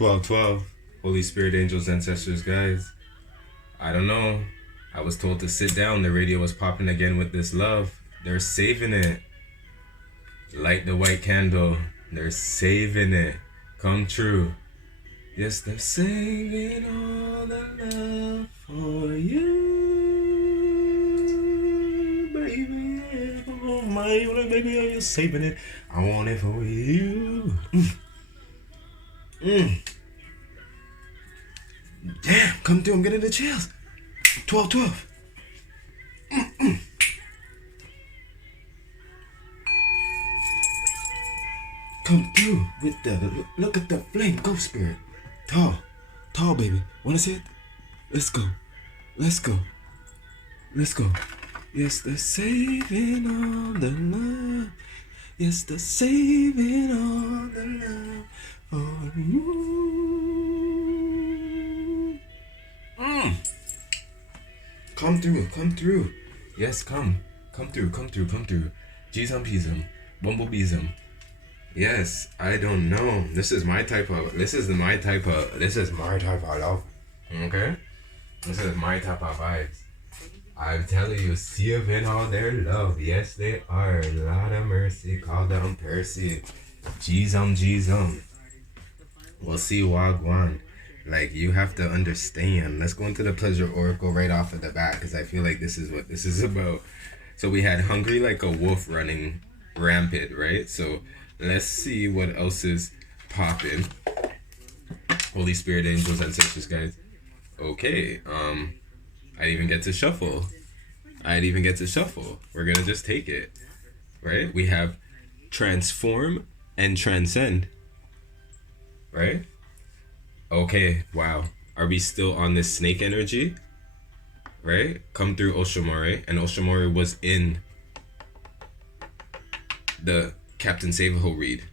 1212. Holy Spirit, angels, ancestors, guys. I don't know. I was told to sit down. The radio was popping again with this love. They're saving it. Light the white candle. They're saving it. Come true. Yes, they're saving all the love for you, baby. Oh my, baby, are you saving it? I want it for you. Damn, come through. I'm getting the chills. 1212. Come through with the look at the flame, ghost spirit. Tall, baby. Wanna see it? Let's go. Let's go. Yes, they're saving all the love. Yes, they're saving all the love for you. Come through. Yes, come through. G's on P's'em, bumblebees'em. Yes, I don't know. This is my type of love. Okay? This is my type of vibes. I'm telling you, saving all their love. Yes, they are. Lord of mercy, call down Percy. G's on. We'll see Wagwan. Like, you have to understand. Let's go into the pleasure oracle right off of the bat, because I feel like this is what this is about. So we had hungry like a wolf running rampant, right? So let's see what else is popping. Holy Spirit, angels, ancestors, guys. Okay, I didn't even get to shuffle. We're gonna just take it, right? We have transform and transcend, right? Okay, wow. Are we still on this snake energy? Right? Come through Oshomori, and Oshomori was in the Captain Savaho read,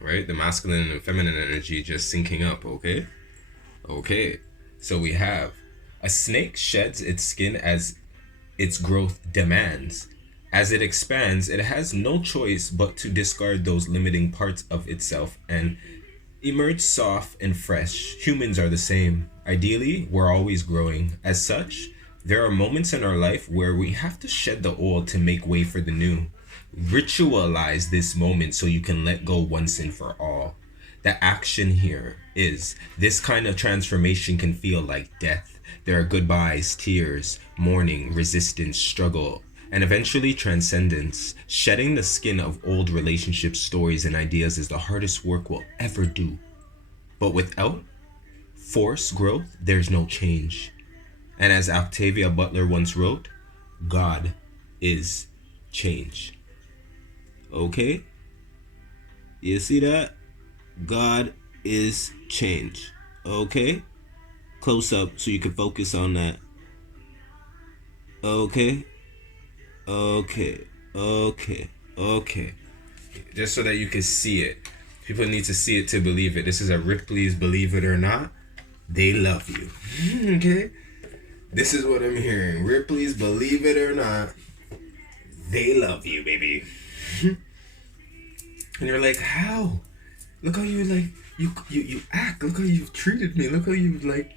right? The masculine and feminine energy just syncing up, okay? Okay, so we have a snake sheds its skin as its growth demands. As it expands, it has no choice but to discard those limiting parts of itself and emerge soft and fresh. Humans are the same. Ideally, we're always growing. As such, there are moments in our life where we have to shed the old to make way for the new. Ritualize this moment so you can let go once and for all. The action here is this kind of transformation can feel like death. There are goodbyes, tears, mourning, resistance, struggle, and eventually transcendence. Shedding the skin of old relationship stories and ideas is the hardest work we'll ever do. But without forced growth, there's no change. And as Octavia Butler once wrote, God is change. Okay? You see that? God is change. Okay? Close up so you can focus on that. Okay? Just so that you can see it. People need to see it to believe it. This is a Ripley's Believe It or Not. They love you. Okay? This is what I'm hearing. Ripley's Believe It or Not. They love you, baby. And you're like, how? Look how you like you act. Look how you've treated me. Look how you like.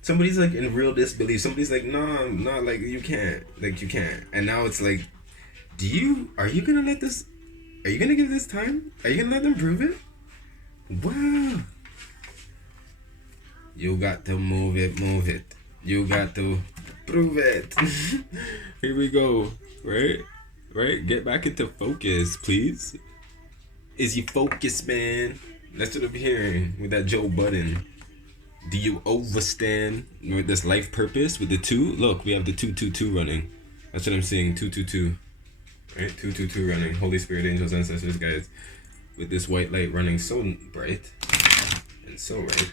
Somebody's like in real disbelief. Somebody's like, no, like you can't. And now it's like, are you gonna give this time? Are you gonna let them prove it? Wow. You got to move it. You got to prove it. Here we go. Right? Get back into focus, please. Is you focused, man? That's what I'm hearing with that Joe Budden. Do you overstand with this life purpose with the 2? Look, we have the 222 running. That's what I'm saying, 222. Right? 222 running. Holy Spirit, angels, ancestors, guys. With this white light running so bright and so right.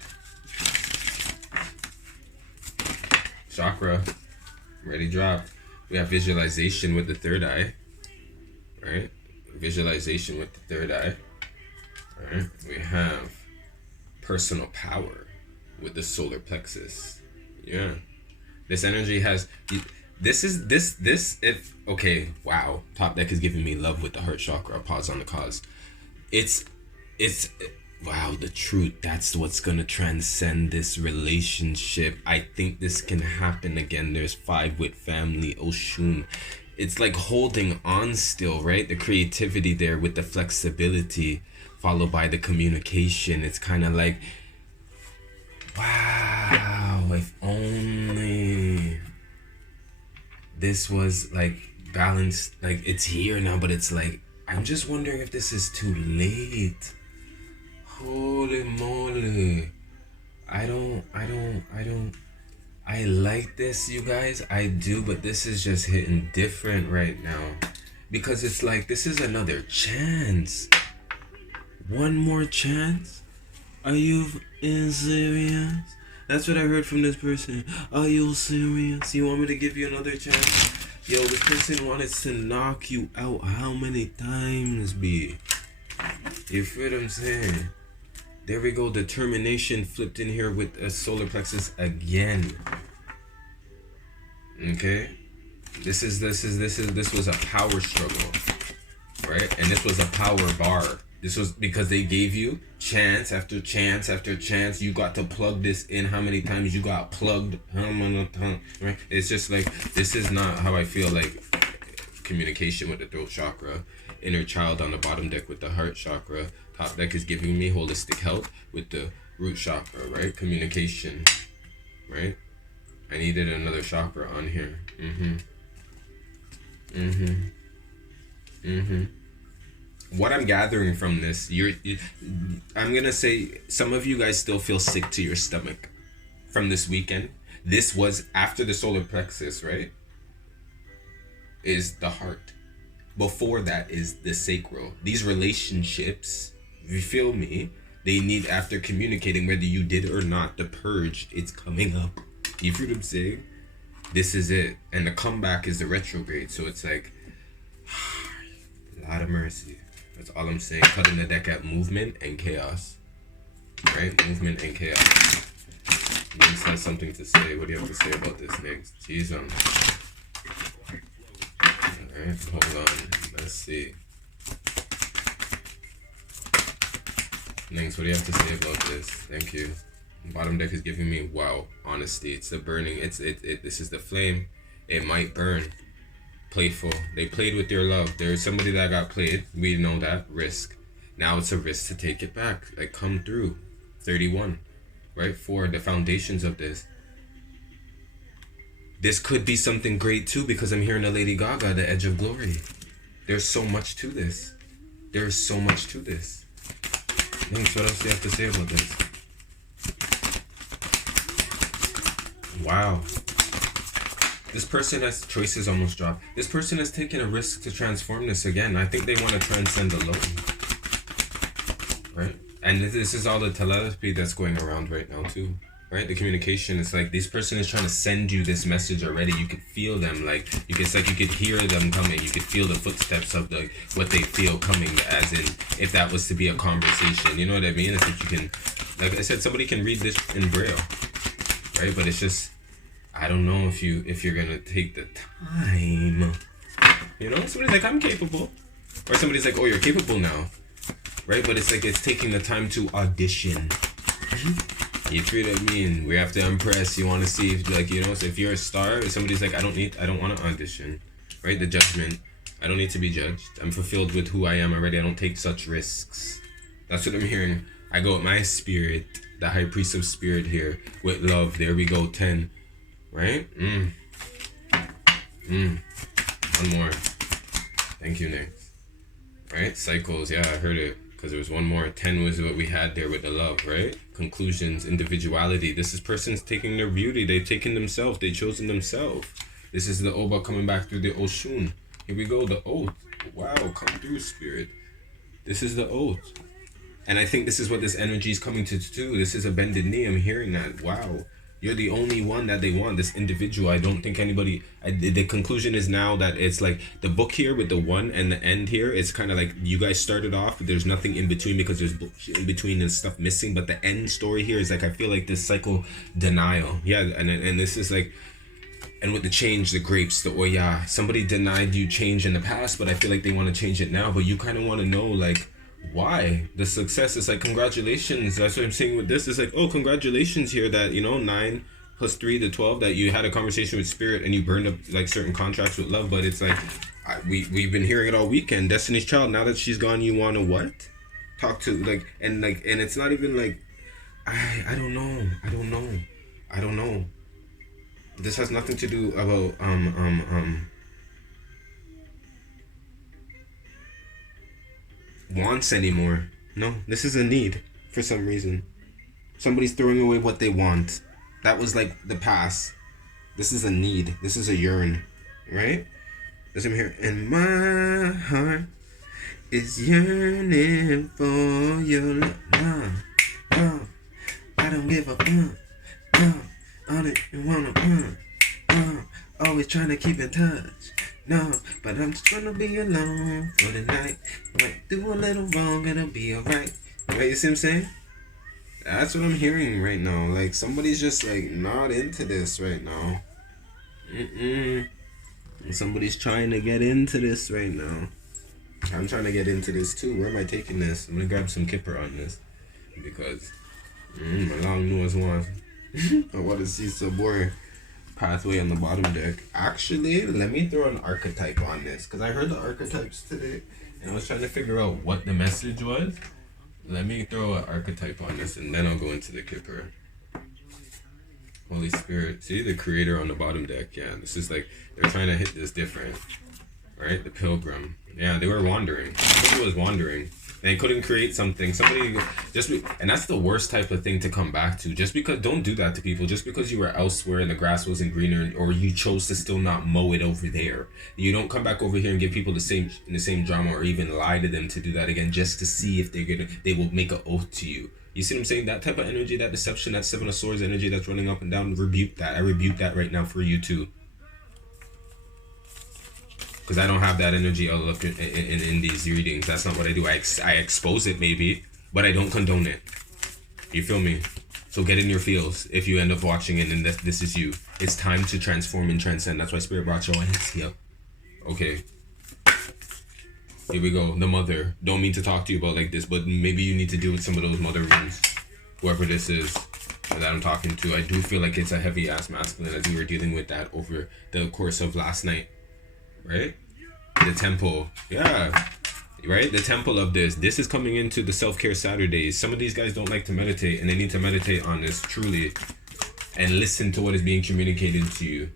Chakra. Ready, dropped. We have visualization with the third eye. Right? Visualization with the third eye. Alright? We have personal power with the solar plexus. Yeah. This energy has okay, wow. Top deck is giving me love with the heart chakra. Pause on the cause. It's wow, the truth, that's what's gonna transcend this relationship. I think this can happen again. There's 5 with family, Oshun. It's like holding on still, right? The creativity there with the flexibility, followed by the communication. It's kind of like, wow, if only this was like balanced. Like, it's here now, but it's like, I'm just wondering if this is too late. Holy moly. I like this, you guys. I do, but this is just hitting different right now. Because it's like, this is another chance. One more chance? Are you serious? That's what I heard from this person. Are you serious? You want me to give you another chance? Yo, this person wanted to knock you out how many times, B? You feel what I'm saying? There we go. Determination flipped in here with a solar plexus again. Okay, this was a power struggle, right? And this was a power bar. This was because they gave you chance after chance after chance. You got to plug this in. How many times you got plugged? Right? It's just like, this is not how I feel like communication with the throat chakra. Inner child on the bottom deck with the heart chakra. Top deck is giving me holistic health with the root chakra, right? Communication, right? I needed another chakra on here. What I'm gathering from this, I'm gonna say some of you guys still feel sick to your stomach from this weekend. This was after the solar plexus, right? Is the heart. Before that is the sacral. These relationships, you feel me? They need, after communicating, whether you did or not, the purge, it's coming up. You feel what I'm saying? This is it. And the comeback is the retrograde. So it's like, a lot of mercy. That's all I'm saying. Cutting the deck at movement and chaos. Right? Movement and chaos. Nix has something to say. What do you have to say about this, Nix? Jeez, Alright, hold on. Let's see. Nix, what do you have to say about this? Thank you. Bottom deck is giving me, wow, honesty. It's the burning. This is the flame. It might burn. Playful. They played with your love. There's somebody that got played. We know that. Risk. Now it's a risk to take it back. Like, come through. 31. Right? 4. The foundations of this. This could be something great too, because I'm hearing a Lady Gaga, the edge of glory. There's so much to this. There's so much to this. Thanks. What else do you have to say about this? Wow. This person has choices almost dropped. This person has taken a risk to transform this again. I think they want to transcend alone. Right? And this is all the telepathy that's going around right now too. Right? The communication, it's like this person is trying to send you this message already. You could feel them, like it's like you could hear them coming. You could feel the footsteps of what they feel coming, as in if that was to be a conversation. You know what I mean? It's like you can, like I said, somebody can read this in Braille. Right? But it's just, I don't know if you're gonna take the time. You know, somebody's like, I'm capable. Or somebody's like, oh, you're capable now. Right? But it's like, it's taking the time to audition. You feel what I mean? We have to impress. You want to see if, like, you know, so if you're a star, if somebody's like, I don't want to audition. Right? The judgment. I don't need to be judged. I'm fulfilled with who I am already. I don't take such risks. That's what I'm hearing. I go with my spirit, the high priest of spirit here, with love. There we go, 10. Right? One more. Thank you, next. Right? Cycles. Yeah, I heard it. Because there was one more. 10 was what we had there with the love, right? Conclusions, individuality. This is persons taking their beauty. They've taken themselves. They've chosen themselves. This is the Oba coming back through the Oshun. Here we go, the oath. Wow, come through, spirit. This is the oath. And I think this is what this energy is coming to do. This is a bended knee. I'm hearing that. Wow. You're the only one that they want, this individual. I don't think anybody... the conclusion is now that it's like the book here with the 1 and the end here. It's kind of like you guys started off, but there's nothing in between because there's bullshit in between and stuff missing. But the end story here is like, I feel like this cycle denial. Yeah, and this is like... And with the change, the grapes, the oya. Somebody denied you change in the past, but I feel like they want to change it now. But you kind of want to know, like, Why? The success is like, congratulations. That's what I'm saying with this. It's like, oh, congratulations here that, 9 plus 3 to 12, that you had a conversation with spirit and you burned up like certain contracts with love. But it's like, we've been hearing it all weekend. Destiny's Child, now that she's gone, you want to what? Talk to, and it's not even like, I don't know. This has nothing to do about, wants anymore. No, this is a need for some reason. Somebody's throwing away what they want. That was like the past. This is a need. This is a yearn, right? As I'm here, and my heart is yearning for your love. I don't give a on it you wanna always trying to keep in touch. No, but I'm just gonna be alone for the night. Might do a little wrong, it'll be alright. Right, you see what I'm saying? That's what I'm hearing right now. Like, somebody's just like not into this right now. Somebody's trying to get into this right now. I'm trying to get into this too. Where am I taking this? I'm gonna grab some kipper on this. Because my long nose wants. I want to see some more pathway on the bottom deck. Actually, let me throw an archetype on this, because I heard the archetypes today and I was trying to figure out what the message was. Let me throw an archetype on this and then I'll go into the kipper. Holy Spirit. See the creator on the bottom deck? Yeah, this is like, they're trying to hit this different. Right? The pilgrim. Yeah, they were wandering. Somebody was wandering. They couldn't create something. And that's the worst type of thing to come back to. Just because, don't do that to people. Just because you were elsewhere and the grass wasn't greener, or you chose to still not mow it over there. You don't come back over here and give people the same drama, or even lie to them to do that again, just to see if they will make an oath to you. You see what I'm saying? That type of energy, that deception, that Seven of Swords energy that's running up and down, rebuke that. I rebuke that right now for you too. Because I don't have that energy all up in these readings. That's not what I do. I expose it maybe, but I don't condone it. You feel me? So get in your feels if you end up watching it and this is you. It's time to transform and transcend. That's why Spirit brought your hands here. Okay. Here we go. The mother. Don't mean to talk to you about like this, but maybe you need to deal with some of those mother wounds. Whoever this is that I'm talking to. I do feel like it's a heavy ass masculine, as we were dealing with that over the course of last night. Right? The temple. Yeah. Right? The temple of this. This is coming into the self-care Saturdays. Some of these guys don't like to meditate, and they need to meditate on this truly and listen to what is being communicated to you.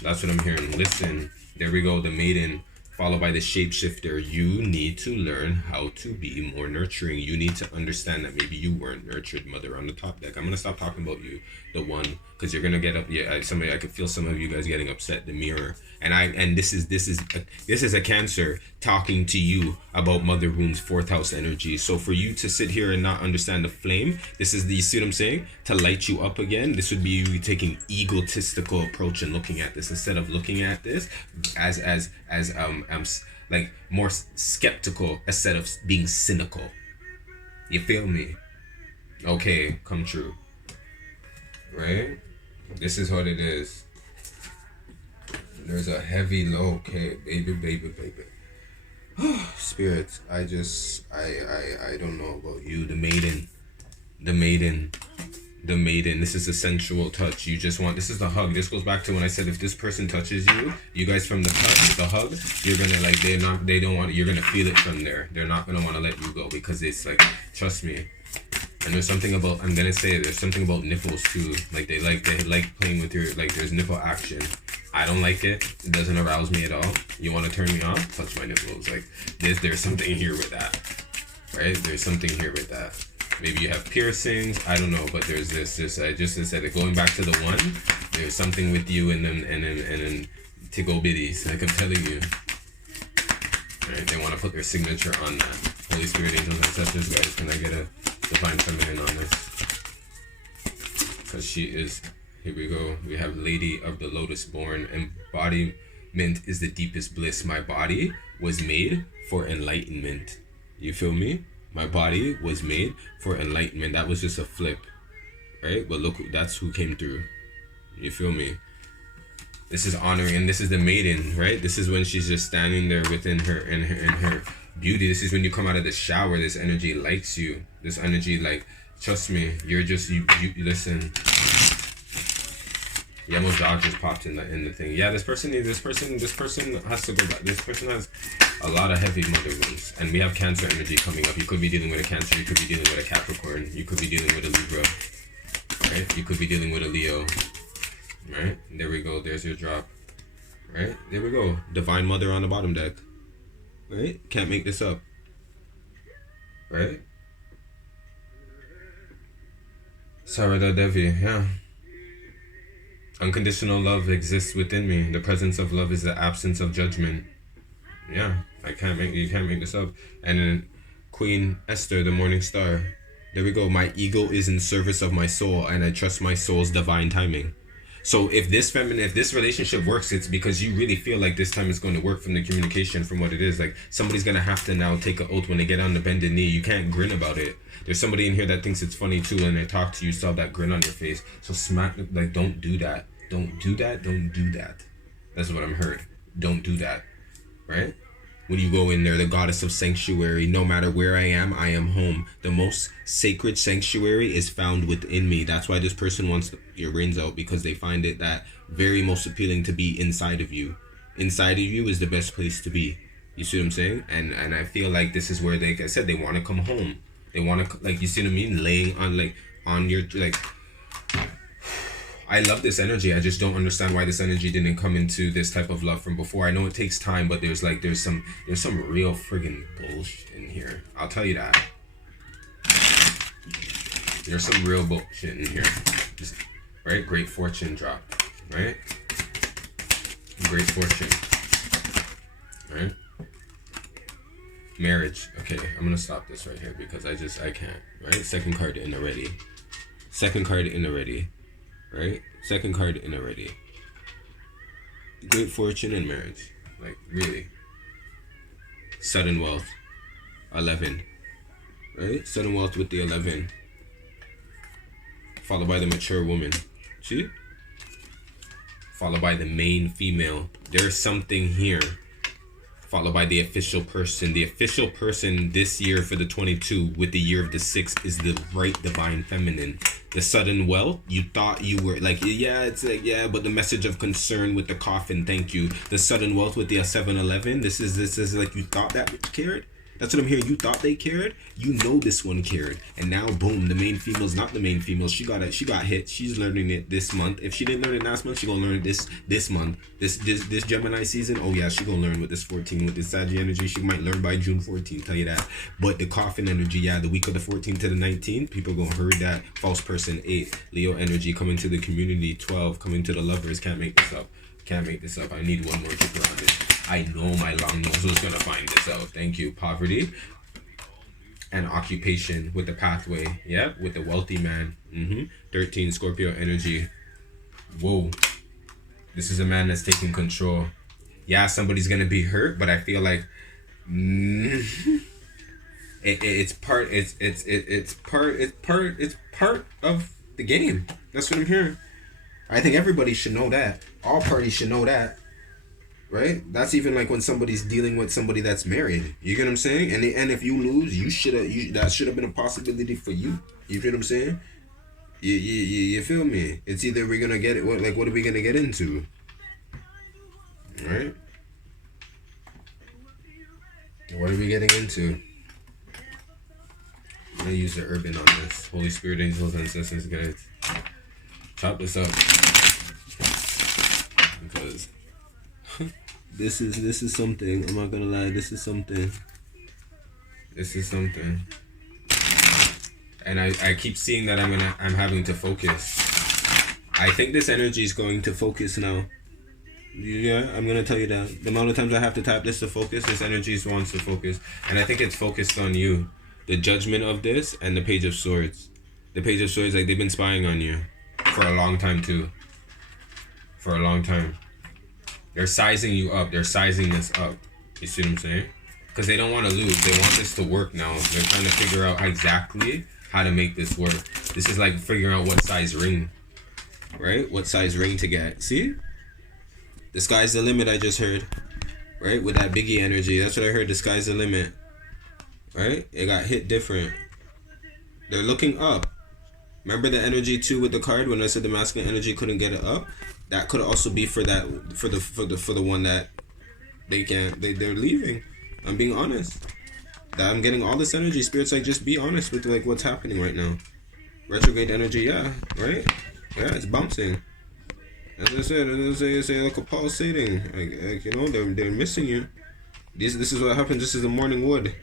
That's what I'm hearing. Listen. There we go. The maiden, followed by the shapeshifter. You need to learn how to be more nurturing. You need to understand that maybe you weren't nurtured, mother, on the top deck. I'm gonna stop talking about you, the one, because you're gonna get up. Yeah, I could feel some of you guys getting upset. The mirror, and this is a Cancer talking to you about mother wounds, fourth house energy. So for you to sit here and not understand the flame, this is the, you see what I'm saying? To light you up again, this would be you taking egotistical approach and looking at this instead of looking at this as like more skeptical instead of being cynical. You feel me? Okay, come true. Right? This is what it is. There's a heavy low. Okay, baby. Spirits, I don't know about you. The maiden. This is a sensual touch. You just want, this is the hug. This goes back to when I said, if this person touches you, you guys, from the touch, the hug, you're gonna like, they don't want, you're gonna feel it from there. They're not gonna want to let you go, because it's like, trust me. And there's something about, I'm gonna say, there's something about nipples too. Like they like playing with your, like, there's nipple action. I don't like it. It doesn't arouse me at all. You want to turn me off? Touch my nipples. Like there's something here with that, right? There's something here with that. Maybe you have piercings. I don't know, but there's this. I just said it. Going back to the one, there's something with you and then tickle bitties. Like I'm telling you, right? They want to put their signature on that. Holy Spirit, angels, ancestors, guys. Can I get a divine feminine on this? Because she is. Here we go. We have Lady of the Lotus born. Embodiment is the deepest bliss. My body was made for enlightenment. You feel me? My body was made for enlightenment. That was just a flip, right? But look, that's who came through. You feel me? This is honoring, and this is the maiden, right? This is when she's just standing there within her, in her beauty. This is when you come out of the shower. This energy likes you. This energy, like, trust me, you're just, you listen. Yellow dog just popped in the thing. Yeah, this person has to go back. This person has a lot of heavy mother wounds. And we have Cancer energy coming up. You could be dealing with a Cancer, you could be dealing with a Capricorn, you could be dealing with a Libra, right? You could be dealing with a Leo, right? There we go, there's your drop, right? There we go. Divine Mother on the bottom deck, right? Can't make this up, right? Sarada Devi, yeah. Unconditional love exists within me. The presence of love is the absence of judgment. Yeah, you can't make this up. And then Queen Esther, the morning star. There we go. My ego is in service of my soul, and I trust my soul's divine timing. So if this relationship works, it's because you really feel like this time is going to work from the communication, from what it is. Like, somebody's going to have to now take an oath when they get on the bended knee. You can't grin about it. There's somebody in here that thinks it's funny too, and they talk to you, still have that grin on your face. So don't do that. Don't do that. Don't do that. That's what I'm heard. Don't do that. Right? When you go in there, the goddess of sanctuary, no matter where I am home. The most sacred sanctuary is found within me. That's why this person wants your brains out, because they find it that very most appealing to be inside of you. Inside of you is the best place to be. You see what I'm saying? And I feel like this is where they, like I said, they want to come home. They want to, like, you see what I mean? Laying on, like, on your, like, I love this energy. I just don't understand why this energy didn't come into this type of love from before. I know it takes time, but there's some real friggin' bullshit in here. I'll tell you that. There's some real bullshit in here. Just, right? Great fortune drop. Right? Great fortune. Right? Marriage. Okay, I'm gonna stop this right here because I can't. Right? Second card in already. Second card in already. Right? Second card in already. Great fortune and marriage. Like, really. Sudden wealth. 11. Right? Sudden wealth with the 11. Followed by the mature woman. See? Followed by the main female. There's something here. Followed by the official person. The official person this year for the 22 with the year of the 6 is the right divine feminine. The sudden wealth, you thought you were like, yeah, it's like, yeah, but the message of concern with the coffin, thank you. The sudden wealth with the 7-11, this is like, you thought that cared? That's what I'm hearing. You thought they cared? You know this one cared. And now, boom, the main female's not the main female. She got hit. She's learning it this month. If she didn't learn it last month, she gonna learn it this month. This Gemini season, oh yeah, she gonna learn with this 14, with this Sag energy. She might learn by June 14th, tell you that. But the coffin energy, yeah, the week of the 14th to the 19th, people gonna heard that. False person, 8. Leo energy coming to the community, 12. Coming to the lovers, can't make this up. Can't make this up. I need one more kicker on this. I know my long nose was gonna find this out. Thank you. Poverty and occupation with the pathway. Yep, with the wealthy man. 13 Scorpio energy. Whoa. This is a man that's taking control. Yeah, somebody's gonna be hurt, but I feel like it's part of the game. That's what I'm hearing. I think everybody should know that. All parties should know that. Right? That's even like when somebody's dealing with somebody that's married. You get what I'm saying? And if you lose, that should have been a possibility for you. You feel what I'm saying? You feel me? It's either we're gonna get it. What are we gonna get into? Right? What are we getting into? I'm gonna use the urban on this. Holy Spirit, angels, ancestors, guides. Chop this up. Because this is something. I'm not gonna lie, this is something. This is something. And I keep seeing that I'm having to focus. I think this energy is going to focus now. Yeah, I'm gonna tell you that. The amount of times I have to tap this to focus, this energy wants to focus. And I think it's focused on you. The judgment of this and the Page of Swords. The Page of Swords, like, they've been spying on you for a long time too. For a long time. They're sizing you up. They're sizing this up. You see what I'm saying? Because they don't want to lose. They want this to work now. They're trying to figure out exactly how to make this work. This is like figuring out what size ring. Right? What size ring to get. See? The sky's the limit, I just heard. Right? With that Biggie energy. That's what I heard. The sky's the limit. right? It got hit different. They're looking up. Remember the energy too with the card when I said the masculine energy couldn't get it up? That could also be for that for the one that they're leaving. I'm being honest. That I'm getting all this energy. Spirit's like, just be honest with like what's happening right now. Retrograde energy, yeah, right? Yeah, it's bouncing. As I said, like a pulsating. Like you know, they're missing you. This is what happens. This is the morning wood.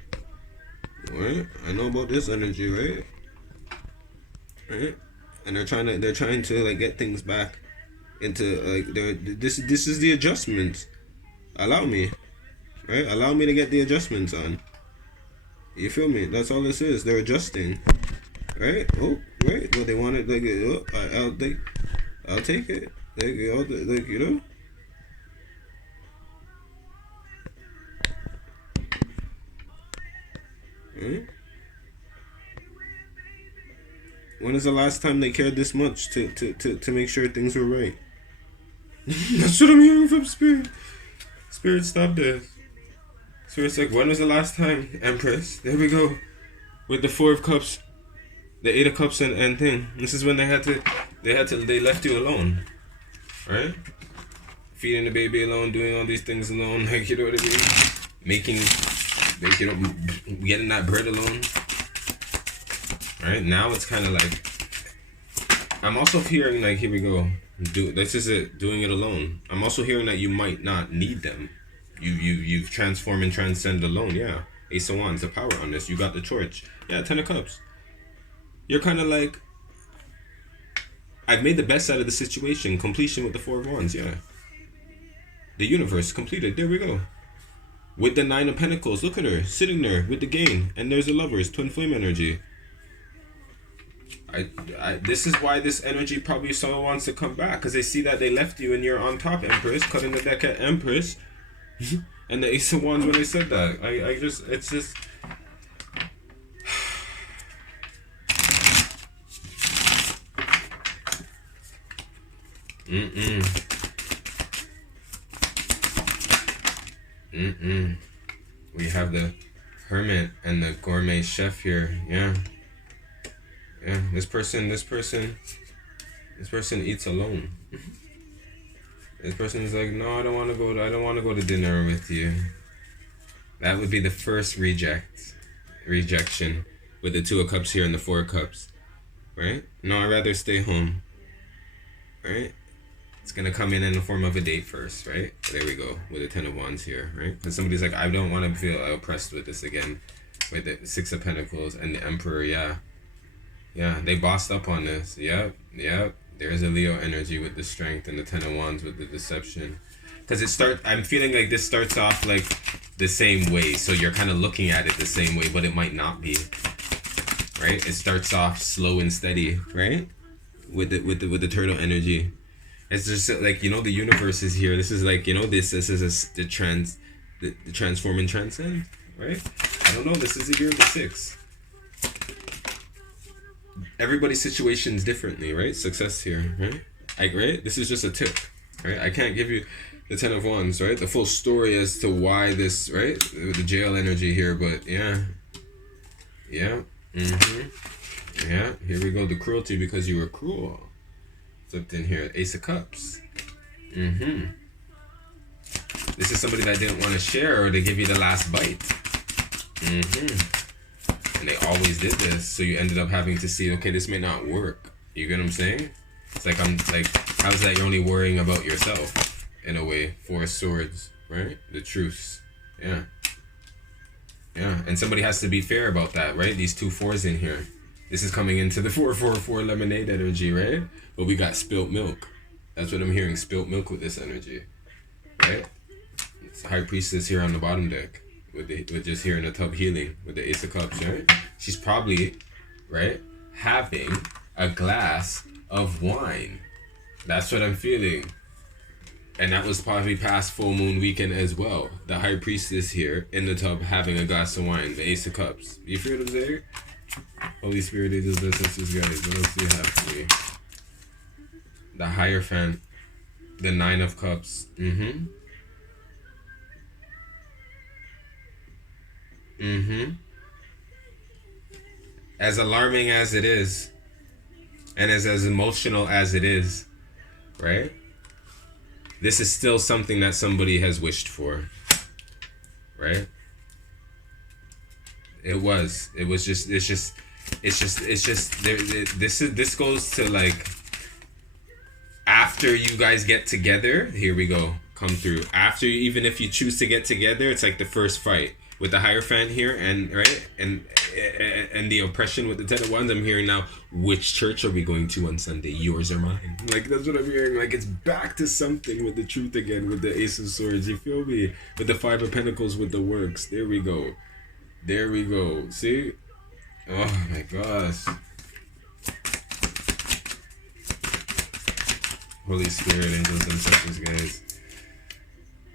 Right? I know about this energy, right? Right? And they're trying to like get things back into like this is the adjustments. Allow me. Right? Allow me to get the adjustments on. You feel me? That's all this is. They're adjusting. Right? Oh, right. Well, they want it like I'll take it. Like you know. Right? When is the last time they cared this much to make sure things were right? That's what I'm hearing from Spirit. Spirit, stop this. Spirit's like, when was the last time, Empress? There we go. With the 4 of Cups, the 8 of Cups and thing. This is when they left you alone. Right? Feeding the baby alone, doing all these things alone, like, you know what I mean? Getting that bread alone. Right? Now it's kind of like, I'm also hearing like, here we go. This is it, doing it alone. I'm also hearing that you might not need them. You've transformed and transcend alone, yeah. Ace of Wands, the power on this. You got the torch. Yeah, 10 of Cups. You're kind of like, I've made the best out of the situation. Completion with the 4 of Wands, yeah. The universe completed. There we go. With the 9 of Pentacles, look at her sitting there with the Gang, and there's the Lovers, twin flame energy. This is why this energy probably someone wants to come back, because they see that they left you and you're on top, Empress, cutting the deck at Empress, and the Ace of Wands when they said that. It's just. We have the Hermit and the Gourmet Chef here, yeah. Yeah, this person eats alone. This person is like, no, I don't want to go to dinner with you. That would be the first rejection with the 2 of Cups here and the 4 of Cups, right? No, I'd rather stay home, right? It's gonna come in the form of a date first, right? There we go with the 10 of Wands here, right? Because somebody's like, I don't want to feel oppressed with this again, with the 6 of Pentacles and the Emperor, yeah. Yeah, they bossed up on this. Yep. There's a Leo energy with the Strength and the 10 of Wands with the Deception. Because I'm feeling like this starts off like the same way. So you're kind of looking at it the same way, but it might not be. Right? It starts off slow and steady, right? With the Turtle energy. It's just like, you know, the universe is here. This is like, you know, this is the transform and transcend, right? I don't know. This is the year of the 6. Everybody's situation is differently, right? Success here, right? Right? This is just a tip, right? I can't give you the 10 of Wands, right? The full story as to why this, right? The jail energy here, but yeah. Yeah. Yeah, here we go. The cruelty because you were cruel. Flipped in here. Ace of Cups. This is somebody that didn't want to share or to give you the last bite. And they always did this, so you ended up having to see, okay, this may not work. You get what I'm saying? It's like, how's that you're only worrying about yourself, in a way? 4 of Swords, right? The truce. Yeah. Yeah, and somebody has to be fair about that, right? These 2 4s in here. This is coming into the 4 lemonade energy, right? But we got spilt milk. That's what I'm hearing, spilt milk with this energy, right? It's High Priestess here on the bottom deck. With just here in the tub healing with the Ace of Cups, right? She's probably, right, having a glass of wine. That's what I'm feeling. And that was probably past full moon weekend as well. The High Priestess here in the tub having a glass of wine, the Ace of Cups. You feel what I'm saying? Holy Spirit, angels, blessings, guys. What else do you have for me? The Hierophant, the 9 of Cups. as alarming as it is, and as emotional as it is, right? This is still something that somebody has wished for, right? This goes to like, after you guys get together, here we go, come through. After, even if you choose to get together, it's like the first fight with the Hierophant here, and right, and the oppression with the Ten of Wands. I'm hearing now, which church are we going to on Sunday? Yours or mine? Like, that's what I'm hearing. Like, it's back to something with the truth again, with the Ace of Swords. You feel me? With the Five of Pentacles, with the works. There we go. There we go. See? Oh my gosh. Holy Spirit, angels, ancestors, guys.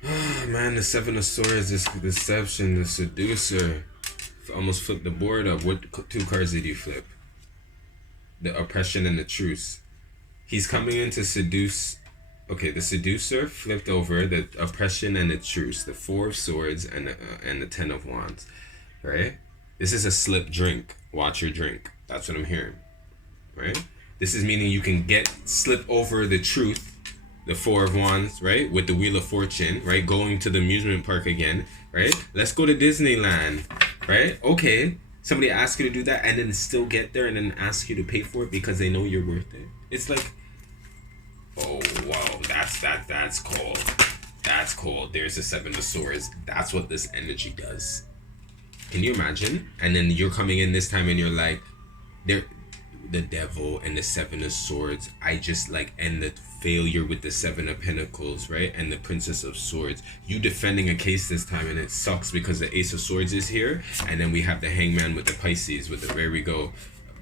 Oh man, the Seven of Swords, this deception, the seducer. Almost flipped the board up. What two cards did you flip? The oppression and the truce. He's coming in to seduce. Okay, the seducer flipped over the oppression and the truce. The Four of Swords and the Ten of Wands. Right? This is a slip drink. Watch your drink. That's what I'm hearing. Right? This is meaning you can slip over the truth, the Four of Wands, right? With the Wheel of Fortune, right? Going to the amusement park again, right? Let's go to Disneyland, right? Okay. Somebody asks you to do that and then still get there and then ask you to pay for it because they know you're worth it. It's like, oh, wow, that's cold. That's cold. There's the Seven of Swords. That's what this energy does. Can you imagine? And then you're coming in this time and you're like, the Devil and the Seven of Swords. I just like, and the failure with the Seven of Pentacles, right? And the Princess of Swords. You defending a case this time, and it sucks because the Ace of Swords is here, and then we have the Hangman with the Pisces, with the, there we go.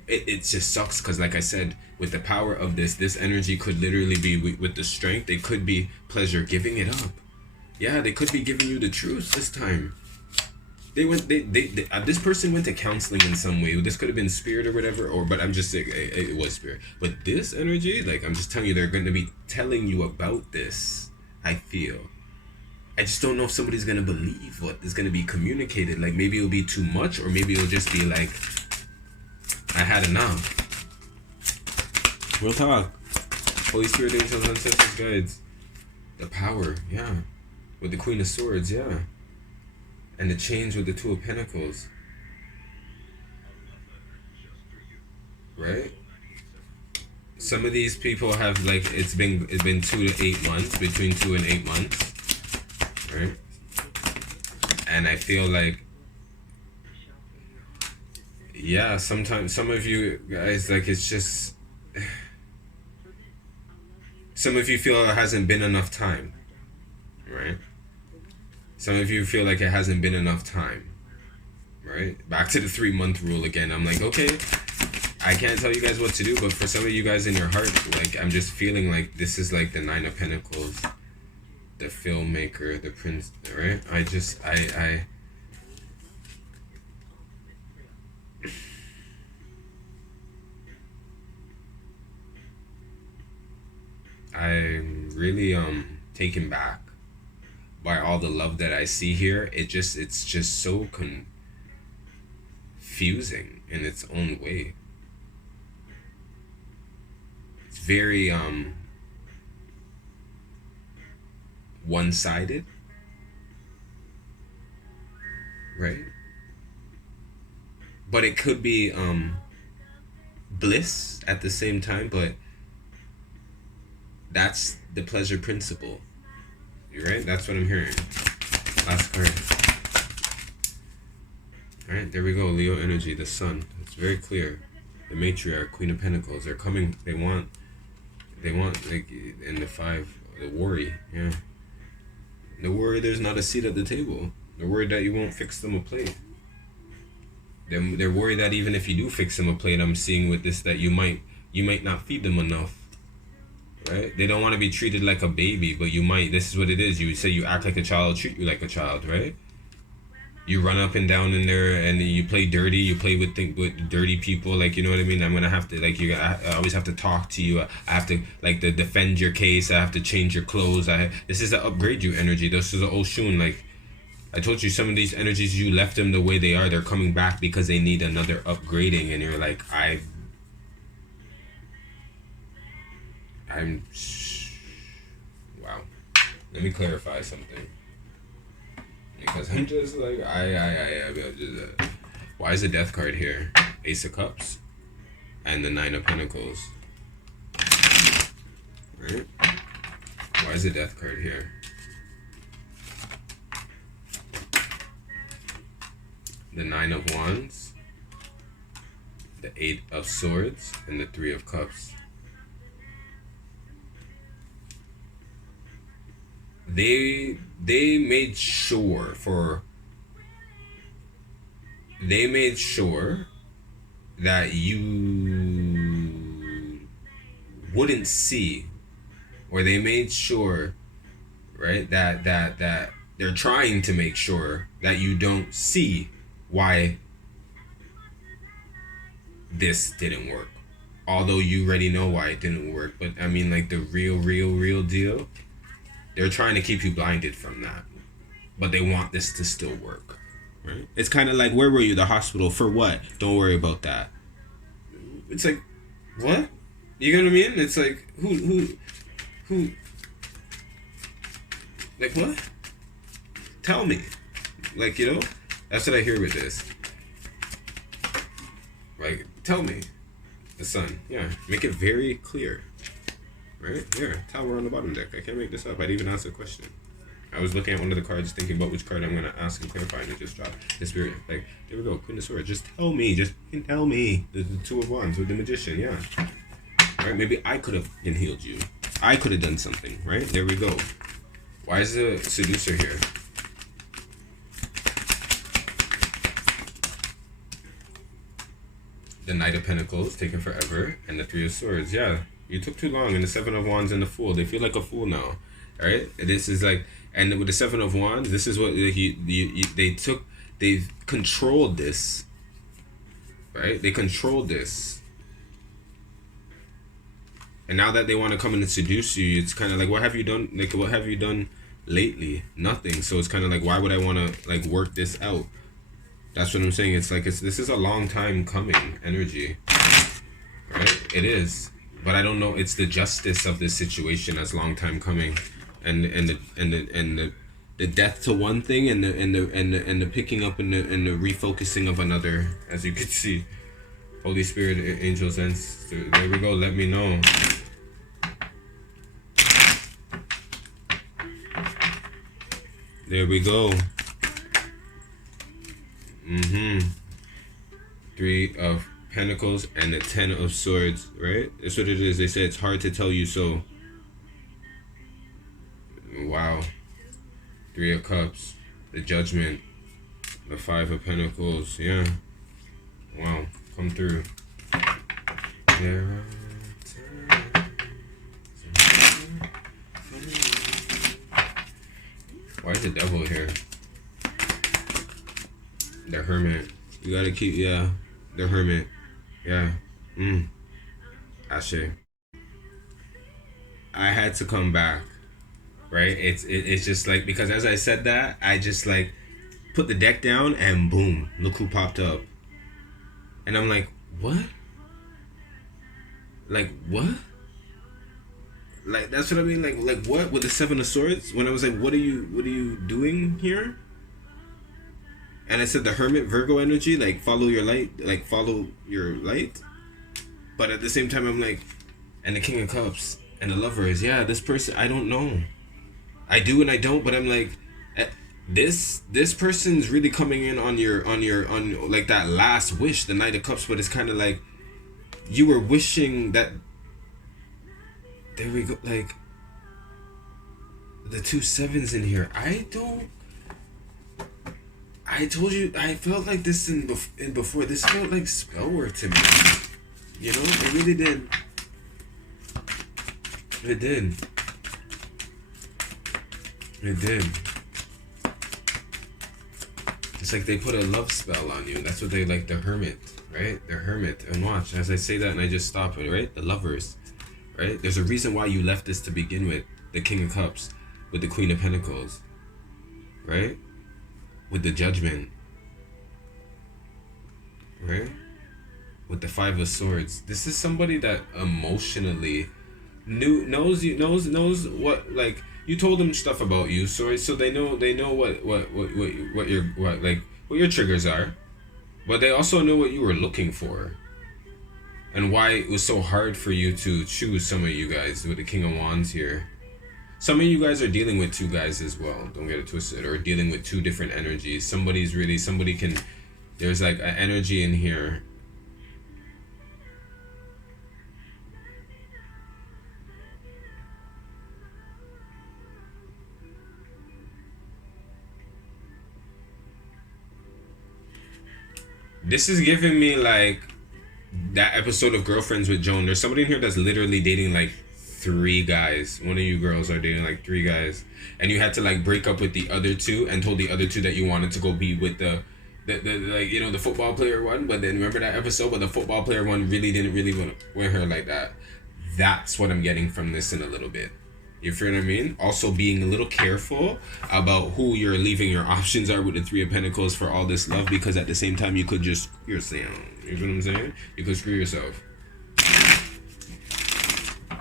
It just sucks because, like I said, with the power of this energy could literally be with the strength. They could be pleasure giving it up. Yeah, they could be giving you the truth this time. This person went to counseling in some way. This could have been spirit or whatever, but I'm just saying it was spirit. But this energy, like, I'm just telling you, they're going to be telling you about this. I feel. I just don't know if somebody's going to believe what is going to be communicated. Like, maybe it'll be too much, or maybe it'll just be like, I had enough. Real talk. Holy Spirit, angels, ancestors, guides. The power, yeah. With the Queen of Swords, yeah. And the change with the Two of Pentacles. Right? Some of these people have, like, it's been 2 to 8 months, between 2 and 8 months. Right? And I feel like, yeah, sometimes some of you guys, like, it's just, some of you feel it hasn't been enough time. Right? Some of you feel like it hasn't been enough time, right? Back to the 3-month rule again. I'm like, okay, I can't tell you guys what to do, but for some of you guys in your heart, like, I'm just feeling like this is like the Nine of Pentacles, the filmmaker, the prince, right? I'm really taken back by all the love that I see here. It's just so confusing in its own way. It's very one-sided, right? But it could be bliss at the same time, but that's the pleasure principle. Right? That's what I'm hearing. Last card. Alright, there we go. Leo energy, the sun. It's very clear. The matriarch, Queen of Pentacles. They're coming. They want, like, in the 5, the worry. Yeah. The worry there's not a seat at the table. They're worried that you won't fix them a plate. They're worried that even if you do fix them a plate, I'm seeing with this that you might not feed them enough. Right? They don't want to be treated like a baby, but you might. This is what it is. You say you act like a child, I'll treat you like a child, right? You run up and down in there and you play dirty. You play with dirty people, like, you know what I mean? I'm gonna have to, like, I always have to talk to you. I have to, like, to defend your case. I have to change your clothes. This is to upgrade you energy. This is an Oshun, like, I told you some of these energies, you left them the way they are. They're coming back because they need another upgrading. And you're like, wow. Let me clarify something. Because I'm just like, why is the Death card here? Ace of Cups and the Nine of Pentacles. Right? Why is the Death card here? The Nine of Wands, the Eight of Swords, and the Three of Cups. They made sure that you wouldn't see, or they made sure, right, that they're trying to make sure that you don't see why this didn't work, although you already know why it didn't work. But I mean, like, the real deal, they're trying to keep you blinded from that, but they want this to still work, right? It's kind of like, where were you? The hospital. For what? Don't worry about that. It's like, what? You know what I mean? It's like, who like, what? Tell me. Like, you know, that's what I hear with this. Like, tell me. The Sun. Yeah, make it very clear. Right? Here, Tower on the bottom deck. I can't make this up. I'd even ask a question. I was looking at one of the cards, thinking about which card I'm going to ask and clarify, and it just dropped. The Spirit. Like, there we go. Queen of Swords. Just tell me. Just tell me. The Two of Wands with the Magician. Yeah. Right? Maybe I could have healed you. I could have done something. Right? There we go. Why is the Seducer here? The Knight of Pentacles, taking forever, and the Three of Swords. Yeah. You took too long, and the Seven of Wands and the Fool. They feel like a fool now, right? This is like, and with the Seven of Wands, this is what they've controlled this, right? They controlled this, and now that they want to come in and seduce you, it's kind of like, what have you done? Like, what have you done lately? Nothing. So it's kind of like, why would I want to like work this out? That's what I'm saying. It's like, this is a long time coming energy, right? It is. But I don't know. It's the justice of this situation as long time coming, and the death to one thing, and the picking up and the refocusing of another. As you can see, Holy Spirit, angels, and there we go. Let me know. There we go. Three of Pentacles and the Ten of Swords, right? That's what it is. They say it's hard to tell you so. Wow. Three of Cups, the Judgment, the Five of Pentacles. Yeah. Wow. Come through. Why is the Devil here? The Hermit. You gotta keep, yeah. The Hermit. Yeah. Ashe. I had to come back. Right? It's just like, because as I said that, I just like put the deck down and boom, look who popped up. And I'm like, what? Like, what? Like, that's what I mean. Like what? With the Seven of Swords? When I was like, what are you doing here? And I said the Hermit, Virgo energy, like follow your light, like follow your light. But at the same time, I'm like, and the King of Cups and the Lovers. Yeah, this person, I don't know. I do and I don't, but I'm like, this person's really coming in on like that last wish, the Knight of Cups. But it's kind of like you were wishing that. There we go, like the two sevens in here. I told you, I felt like this in before. This felt like spell work to me. You know, it really did. It did. It did. It's like they put a love spell on you. That's what they like, the Hermit, right? The Hermit. And watch, as I say that and I just stop it, right? The Lovers, right? There's a reason why you left this to begin with. The King of Cups with the Queen of Pentacles, right? with the Judgment, right? With the Five of Swords. This is somebody that emotionally knows what, like, you told them stuff about you, so they know what your triggers are, but they also know what you were looking for and why it was so hard for you to choose. Some of you guys with the King of Wands here, some of you guys are dealing with two guys as well, don't get it twisted, or dealing with two different energies. There's like an energy in here. This is giving me like that episode of Girlfriends with Joan. There's somebody in here that's literally dating like 3 guys. One of you girls are dating like 3 guys, and you had to like break up with the other 2 and told the other 2 that you wanted to go be with the like, you know, the football player one. But then remember that episode where the football player one really didn't want to with her like that. That's what I'm getting from this in a little bit. You feel what I mean? Also being a little careful about who you're leaving your options are with the 3 of Pentacles for all this love, because at the same time you could just screw yourself. You feel what I'm saying? You could screw yourself.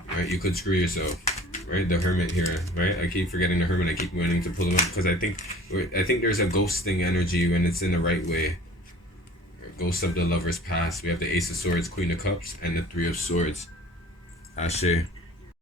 Right? You could screw yourself. Right? The Hermit here. Right? I keep forgetting the Hermit. I keep wanting to pull him up because I think there's a ghosting energy when it's in the right way. Ghost of the Lover's Past. We have the Ace of Swords, Queen of Cups, and the 3 of Swords. Ashe.